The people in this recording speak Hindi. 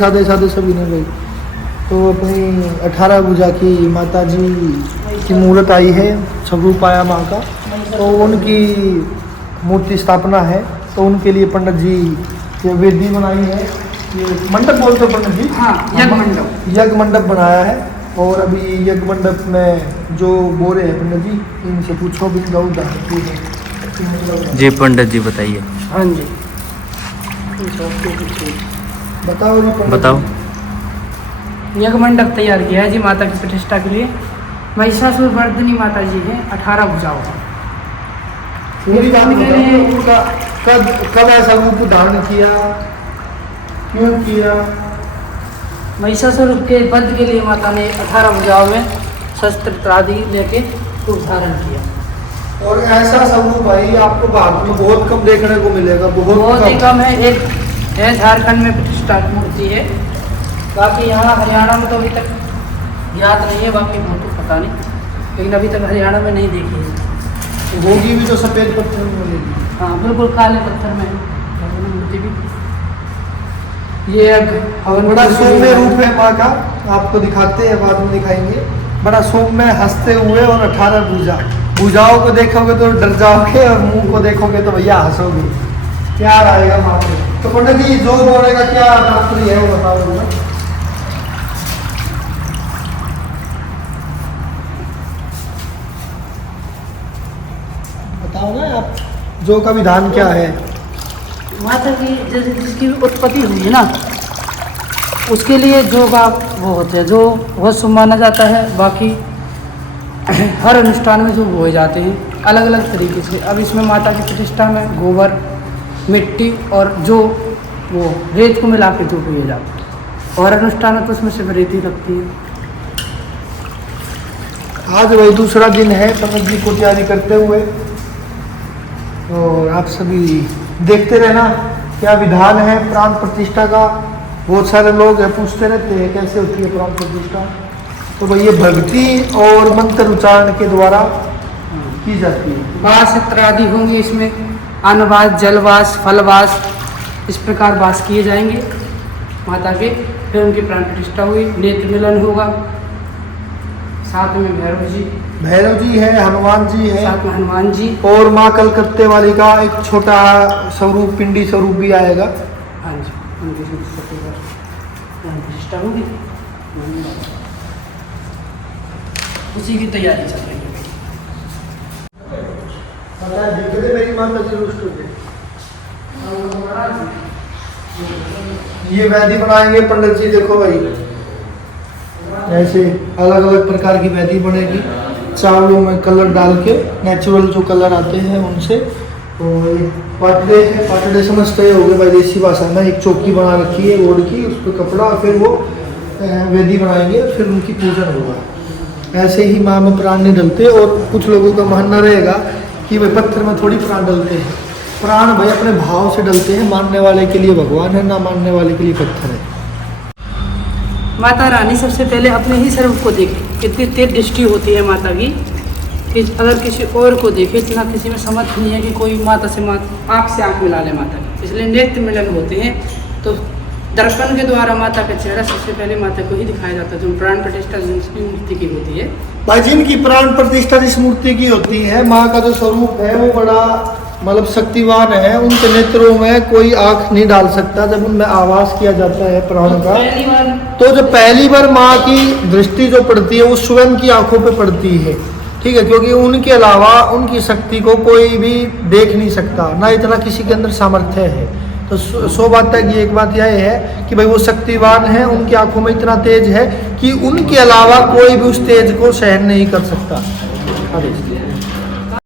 सादे सादे सभी ने भाई। तो अपनी 18 भुजा की माता जी की मूर्त आई है, स्वरूप आया माँ का, तो उनकी मूर्ति स्थापना है। तो उनके लिए पंडित जी ये वेदी बनाई है, ये मंडप बोलते हो पंडित जी? हाँ, यज्ञ मंडप बनाया है। और अभी यज्ञ मंडप में जो बोरे हैं पंडित जी, इनसे पूछो भी जी पंडित जी बताइए। हाँ जी, बताओ जी पंडित बताओ। जी। यज्ञ मंडप तैयार किया है जी माता की प्रतिष्ठा के लिए। महिषासुर वर्धिनी माता जी है, 18 भुजाओं का। मेरी बात बताओ, उनका कब ऐसा रूप धारण किया, क्यों किया? महिषासुर के वध के लिए माता ने 18 भुजाओं में शस्त्र आदि लेके रूप धारण किया। और ऐसा स्वरूप भाई आपको भारत में बहुत कम देखने को मिलेगा, बहुत ही कम है। एक है झारखंड में प्रतिष्ठा मूर्ति है, बाकी यहाँ हरियाणा में तो अभी तक ज्ञात नहीं है, बाकी बहुत तो पता नहीं, लेकिन अभी तक हरियाणा में नहीं देखी है। होगी भी तो सफ़ेद पत्थर में मिलेगी। हाँ बिल्कुल, काले पत्थर में है मूर्ति भी। ये और बड़ा सौम्य रूप है माँ का, आपको दिखाते हैं, बाद में दिखाएंगे। बड़ा सौम्य हंसते हुए और 18 भुजाओं को देखोगे तो डर जाओगे, और मुंह को देखोगे तो भैया हंसोगे। प्यार आएगा माँ को। तो पंडित जी जो बोले का क्या तात्पर्य है वो बताओ। बताओ ना आप, जो का विधान क्या है? माता की जिसकी उत्पत्ति हुई है ना, उसके लिए जो का वो होते हैं, जो बहुत शुभ माना जाता है। बाकी हर अनुष्ठान में जो बोए जाते हैं अलग अलग तरीके से। अब इसमें माता की प्रतिष्ठा में गोबर, मिट्टी और जो वो रेत को मिला के धूप दिए जाते हैं, और अनुष्ठान में तो उसमें सिर्फ रेत ही लगती है। आज वही दूसरा दिन है पंडित जी को तैयारी करते हुए, और आप सभी देखते रहना क्या विधान है प्राण प्रतिष्ठा का। बहुत सारे लोग हैं पूछते रहते हैं कैसे होती है प्राण प्रतिष्ठा। तो भाई ये भक्ति और मंत्र उच्चारण के द्वारा की जाती है। वास इत्यादि होंगे इसमें, अन्नवास, जलवास, फलवास, इस प्रकार वास किए जाएंगे माता के। फिर उनकी प्राण प्रतिष्ठा हुई, नेत्र मिलन होगा, साथ में भैरव जी है, हनुमान जी है, साथ में हनुमान जी, और माँ कलकत्ते वाली का एक छोटा स्वरूप, पिंडी स्वरूप भी आएगा। हाँ जी, उनकी प्राण प्रतिष्ठा होगी। उसी की तैयारी चल रही है। मेरी माता जी रुष्ट हो गई। ये वेदी बनाएंगे पंडित जी, देखो भाई ऐसे अलग अलग प्रकार की वेदी बनेगी, चावलों में कलर डाल के, नेचुरल जो कलर आते हैं उनसे। और पाटड़े समझते हो गए भाई देसी भाषा में, एक चौकी बना रखी है ओढ़ की, उस पर कपड़ा, फिर वो वेदी बनाएंगे, फिर उनकी पूजन होगा। ऐसे ही माँ में प्राण नहीं डलते। और कुछ लोगों का मानना रहेगा कि भाई पत्थर में थोड़ी प्राण डलते हैं। प्राण भाई अपने भाव से डलते हैं, मानने वाले के लिए भगवान है, ना मानने वाले के लिए पत्थर है। माता रानी सबसे पहले अपने ही स्वरूप को देखे, कितनी तेज दृष्टि होती है माता की, कि अगर किसी और को देखे इतना किसी में समझ नहीं है कि कोई माता से आँख से आँख मिला ले माता की। इसलिए नेत्र मिलन होते हैं। तो दर्पण के द्वारा माता का चेहरा सबसे पहले माता को ही दिखाया जाता है, जो प्राण प्रतिष्ठा जिसकी मूर्ति की होती है। भाई जिनकी प्राण प्रतिष्ठा जिस मूर्ति की होती है, माँ का जो स्वरूप है वो बड़ा मतलब शक्तिवान है। उनके नेत्रों में कोई आँख नहीं डाल सकता। जब उनमें आवास किया जाता है प्राण का, तो जो पहली बार माँ की दृष्टि जो पड़ती है वो स्वयं की आंखों पे पड़ती है, ठीक है, क्योंकि उनके अलावा उनकी शक्ति को कोई भी देख नहीं सकता, ना इतना किसी के अंदर सामर्थ्य है। तो 100 बात की एक बात यह है कि भाई वो शक्तिवान है, उनकी आंखों में इतना तेज है कि उनके अलावा कोई भी उस तेज को सहन नहीं कर सकता।